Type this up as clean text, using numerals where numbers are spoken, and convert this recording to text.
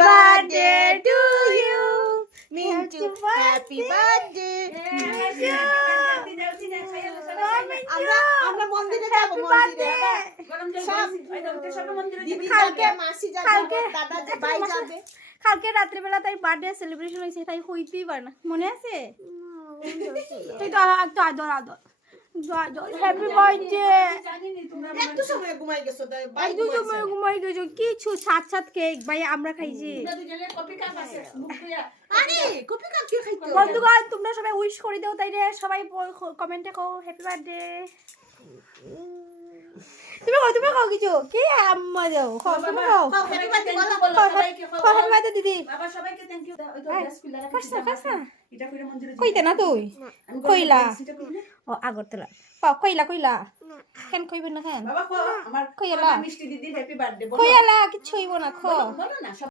birthday to you. Minju, happy birthday. আমরা মন্দিরে যাব মন্দিরে দিদি যাবে মাসি যাবে দাদা যাবে ভাই যাবে কালকে রাত্রিবেলা তাই বার্থডে সেলিব্রেশন হয়েছে তাই হইতেই পারে না মনে আছে তুই তো আদর আদর হ্যাপি বার্থডে একটু সময় ঘুমাই গেছো একটু সময় ঘুমাই গেছো কিছু সাত সাত কেক ভাই আমরা খাইছি আরে কপি কাপ কি খাইতো বন্ধুগণ তোমরা সবাই উইশ করে দাও তাই রে সবাই কমেন্টে কও হ্যাপি বার্থডে তুমি খাও কিছু কি আম্মা যাও তুমি খাও হ্যাপি বার্থডে বলো সবাইকে হ্যাপি বার্থডে দিদি বাবা সবাইকে থ্যাংক ইউ ওই তো ড্রেস খুলে কাসা এটা কইরা মন্দিরে কইতে না তুই কইলা ও আগরতলা কইলা কেন কইব না কেন বাবা আমার কইলা মিষ্টি দিদি হ্যাপি বার্থডে কইলা কিছু হইব না খো বলো না